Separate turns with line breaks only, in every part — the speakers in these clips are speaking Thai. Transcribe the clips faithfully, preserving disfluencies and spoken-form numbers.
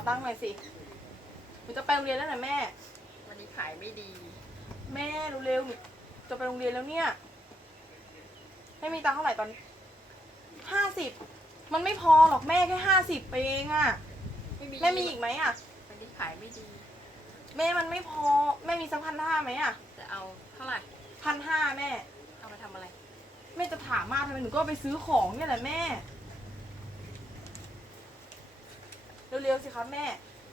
ตังค์หน่อยสิหนูจะไปโรงเรียนแล้วนะแม่
วันนี้ขายไม่ดี
แม่เร็วๆหนูจะไปโรงเรียนแล้วเนี่ยไม่มีตังค์เท่าไหร่ตอนห้าสิบมันไม่พอหรอกแม่แค่ห้าสิบเองอะแม่มีอีกไหมอะ
วันนี้ขายไม่ดี
แม่มันไม่พอแม่มีสักพันห้าไหมอะ
จะเอาเท่าไหร่
พันห้าแม่
เอาไปทำอะไร
แม่จะถามมากทำไมหนูก็ไปซื้อของเนี่ยแหละแม่เร็วๆสิครับแม่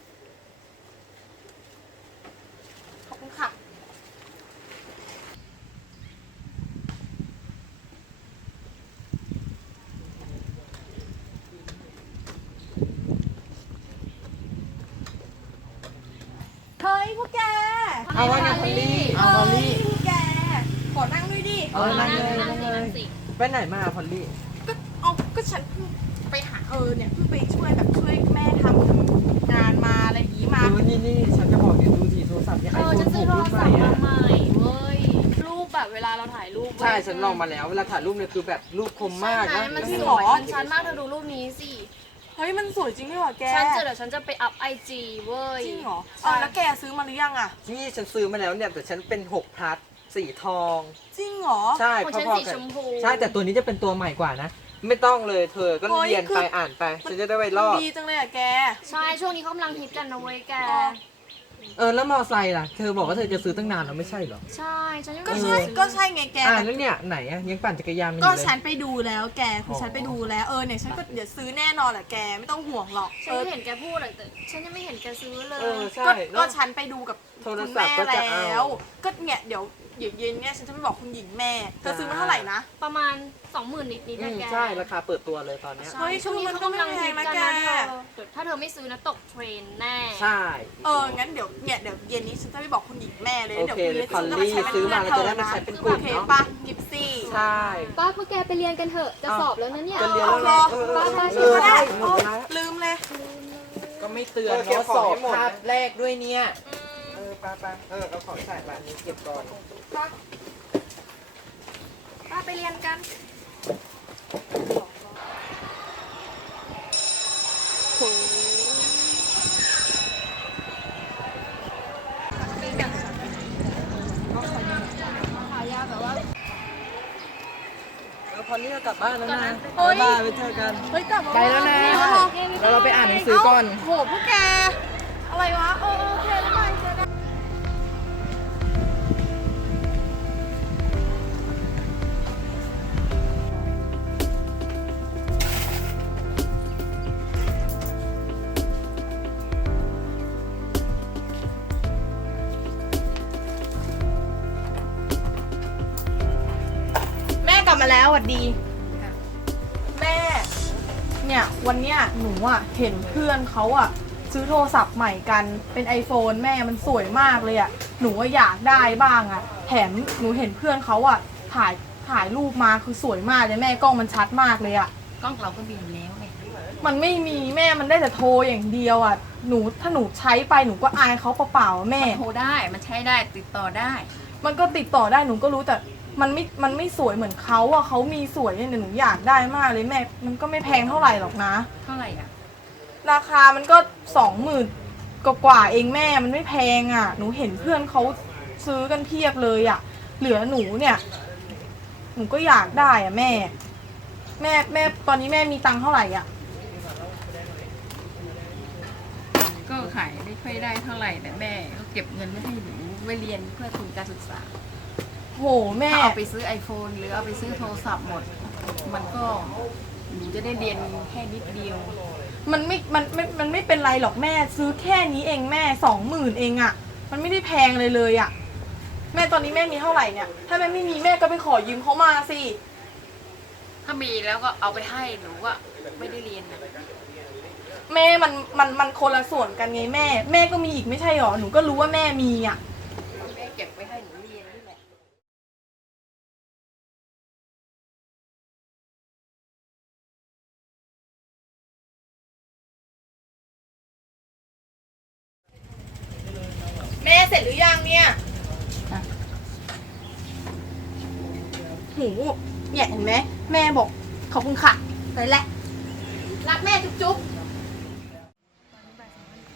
ขอบคุณค่ะเฮ้ยพวกแก
เอาว่าไงพอลลี่เอาพอลลี่
พวกแกขอนั่งด้วยดิ
เออนั่งเลยนั่งเลยไปไหนมาพอลลี่
ก็เอาก็ฉันเพิ่งไปหาเออเนี่ยเพิ่งไปช่วยแบบช่วยแม่ทำงานมาอะไรอย่างงี้มา
ดูนี่นี่ฉันจะบอกเนี่ยดูสิโทรศัพท์เนี่ยไอ
เออ
โฟ
ฉั
น
นซื้อโทรศัพท์มาใหม่เว้ยรูปแบบเวลาเราถ่ายรูป
ใช่ฉันลองมาแล้วเวลาถ่ายรูปเนี่ยคือแบบรูปคมมากนะ
มันสวยมันชัดมากเธอดูรูปนี้สิ
เฮ้ยมันสวยจริงด้วยว่ะแก
ฉันจะเดี๋ยวฉันจะไปอัพไอจีเว้ย
จริงเหรอเออแล้วแกซื้อมาหรือยังอ่ะ
นี่ฉันซื้อมาแล้วเนี่ยแต่ฉันเป็นหกพลัสสีทอง
จริงเหรอ
ใช่
ของฉันสีชมพู
ใช่แต่ตัวนี้จะเป็นตัวใหม่กว่านะไม่ต้องเลยเธอก็เรียนไปอ่านไปฉันจะได้ไวรอด
ดีจังเลยอ่ะแก
ใช่ช่วงนี้เขากำลังฮิตกันนะเว้ยแก
เออแล้วมอไซค์ล่ะเธอบอกว่าเธอจะซื้อตั้งนานแล้วไม่ใช่เหรอ
ใช่ฉัน
ก็ใช่ก็ใช่ไงแก
อ่าแล้วเนี่ยไหนอะยังปั่นจักรยานมันอ
ก็
ยู่เลย
ฉันไปดูแล้วแกคือฉันไปดูแล้วเออเนี่ยฉันก็เดี๋ยวซื้อแน่นอนแหละแกไม่ต้องห่วงหรอก
ฉันเห็นแกพูดเลยแต่ฉันยังไม่เห็นแกซื้อเลย
ก็ฉันไปดูกับคุณแม่แล้วก็เนี่ยเดี๋ยวเดี๋ยวเย็นเนี่ยฉันจะไปบอกคุณหญิงแม่เธอซื้อมาเท่าไหร่นะ
ประมาณสองหมื่นนิดนิดนะแก
ใช่ราคาเปิดตัวเลยตอนนี้
เฮ้ยช่วงนี้เขากำลังฮิตกันนะแก
ถ้าเธอไม่ซื้อนะตกเทรนแน่
ใช่
เอองั้นเดี๋ยวเนี่ยเดี๋ยวเย็นนี้ฉันจะไปบอกคุณหญิงแม่เลย
เดี๋ยวคุณพอลลี่ซื้อมาเราจะได้มาใช้เป็นกลุ่มเนาะ
ป้ากิฟซี่
ใช่
ป้าพวกแกไปเรียนกันเถอะจะสอบแล้วนะเนี่ย
จะเรียนแล้วเหรอ
ป้าป้า
ใช่ไหมลืมเลย
ก็ไม่เตือนเนาะสอบภาพแรกด้วยเนี่ยเออป้าป้าเออเอาของใส่มานี้เก็บก่อน
ป้าป้าไปเรียนกันโห
พอลลี่กลับบ้านแล้วนะบ๊ายบายไปเจอกัน
เฮ้ยกลับ
ไปแล้วนะแล้วเราไปอ่านหนังสือก่อน
โหพวกแกอะไรวะเออโอเคแล้วไปเจอกันกลับมาแล้วสวัสดีแม่เนี่ยวันเนี้ยหนูอ่ะเห็นเพื่อนเขาอ่ะซื้อโทรศัพท์ใหม่กันเป็น ไอโฟน แม่มันสวยมากเลยอ่ะหนูอยากได้บ้างอ่ะแถมหนูเห็นเพื่อนเขาอ่ะถ่ายถ่ายรูปมาคือสวยมากเลยแม่กล้องมันชัดมากเลยอ่ะ
กล้องเราก็มีแล้วไง
มันไม่มีแม่มันได้แต่โทรอย่างเดียวอ่ะหนูถ้าหนูใช้ไปหนูก็อายเขาเปล่าๆแม่
โทรได้มันใช้ได้ติดต่อได้
มันก็ติดต่อได้หนูก็รู้แต่มันไม่ มันไม่สวยเหมือนเขาอะเขามีสวยเนี่ยหนูอยากได้มากเลยแม่ มันก็ไม่แพงเท่าไหร่หรอกนะ
เท่าไหร่อะ
ราคามันก็สองหมื่นกว่าเองแม่ มันไม่แพงอะหนูเห็นเพื่อนเขาซื้อกันเพียบเลยอะเหลือหนูเนี่ย หนูก็อยากได้อะแม่ แม่แม่ตอนนี้แม่มีตังค์เท่าไหร่อะ
ก็ขายไม่ค่อยได้เท่าไหร่แต่แม่ก็เก็บเงินไว้ให้หนูไว้เรียนเพื่อทุนการศึกษา
โหแม่
เอาไปซื้อ ไอโฟน หรือเอาไปซื้อโทรศัพท์หมดมันก็หนูจะได้เรียนแค่นิดเดียว
มันไม่มันไม่มันไม่เป็นไรหรอกแม่ซื้อแค่นี้เองแม่สองหมื่นเองอะมันไม่ได้แพงเลยเลยอะแม่ตอนนี้แม่มีเท่าไหร่เนี่ยถ้าแม่ไม่มีแม่ก็ไปขอยืมเขามาสิ
ถ้ามีแล้วก็เอาไปให้หนูก็ไม่ได้เรียน
แม่มันมันมันคนละส่วนกันไงแม่แม่ก็มีอีกไม่ใช่หรอหนูก็รู้ว่าแม่มีอะ
แม่เก็บไว้ให้หนูเรียนนี่แหละ
แม่เสร็จหรือยังเนี่ยหูเนี่ยเห็นไหมแม่บอกขอบคุณค่ะไปแหละรักแม่จุ๊บจุ๊บ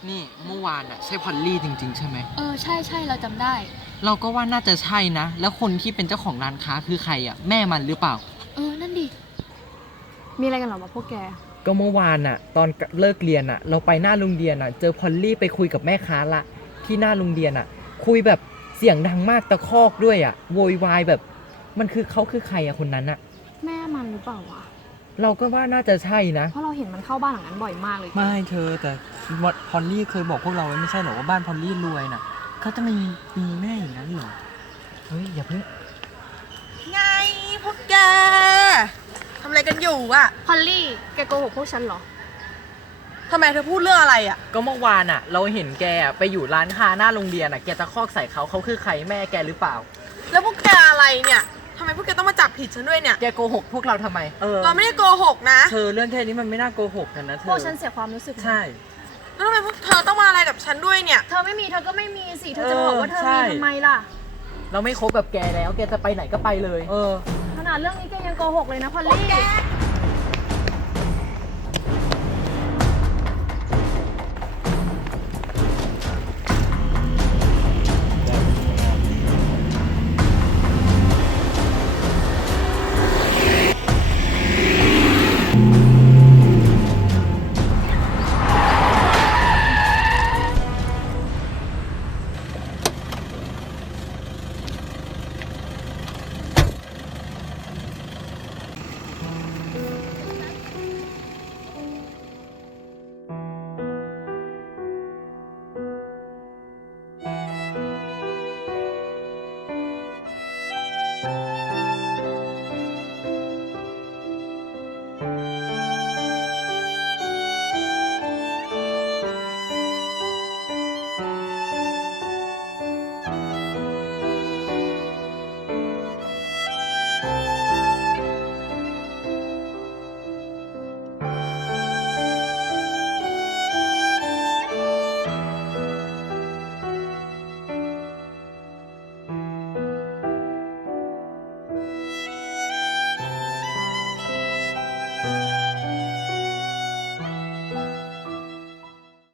นี่เมื่อวานอะใช่พอลลี่จริงๆใช่ไหม
เออใช่ใช่เราจำได้
เราก็ว่าน่าจะใช่นะ แล้วคนที่เป็นเจ้าของร้านค้าคือใครอะแม่มันหรือเปล่า
เออนั่นดิ
มีอะไรกันเหรอวะพวกแก
ก็เมื่อวานอะตอนเลิกเรียนอะเราไปหน้าโรงเรียนอะเจอพอลลี่ไปคุยกับแม่ค้าละที่หน้าโรงเรียนอะคุยแบบเสียงดังมากตะคอกด้วยอะโวยวายแบบมันคือเขาคือใครอะคนนั้นอะ
แม่มันหรือเปล่าวะ
เราก็ว่าน่าจะใช่นะ
เพราะเราเห็นมันเข้าบ้านหลังนั้นบ่อยมากเลย
ไม่เธอแต่พอลลี่เคยบอกพวกเราไว้ไม่ใช่เหรอว่าบ้านพอลลี่รวยน่ะเขาจะมีมีแม่อย่างนั้นเหรอ
เฮ้ยอย่าเพิ่ง
ไงพวกแกทำอะไรกันอยู่อะ
พอลลี่ แกโกหกพวกฉันเหรอ
ทำไมเธอพูดเรื่องอะไรอะ
ก็เมื่อวานอะเราเห็นแกอะไปอยู่ร้านค้าหน้าโรงเรียนอะแกตะคอกใส่เขาเขาคือใครแม่แกหรือเปล่า
แล้วพวกแกอะไรเนี่ยทำไมพวกแกต้องมาจับผิดฉันด้วยเนี่ย
แกโกหกพวกเราทำไม เออ
เราไม่ได้โกหกนะ
เธอเรื่องแค่นี้มันไม่น่าโกหกกันนะเธ
พว
อก
ฉันเสียความรู้สึกนะ
ใช่
แล้วทำไมพวกเธอต้องมาอะไรกับฉันด้วยเนี่ย
เธอไม่มีเธอก็ไม่มีสิ เธอจะมาบอกว่าเธอ
เออใช่
มีทำไมล่ะ
เราไม่คบกับแกแล้ว แกจะไปไหนก็ไปเลย เออ
ขนาดเรื่องนี้แกยังโกหกเลยนะพอลลี่
แกแก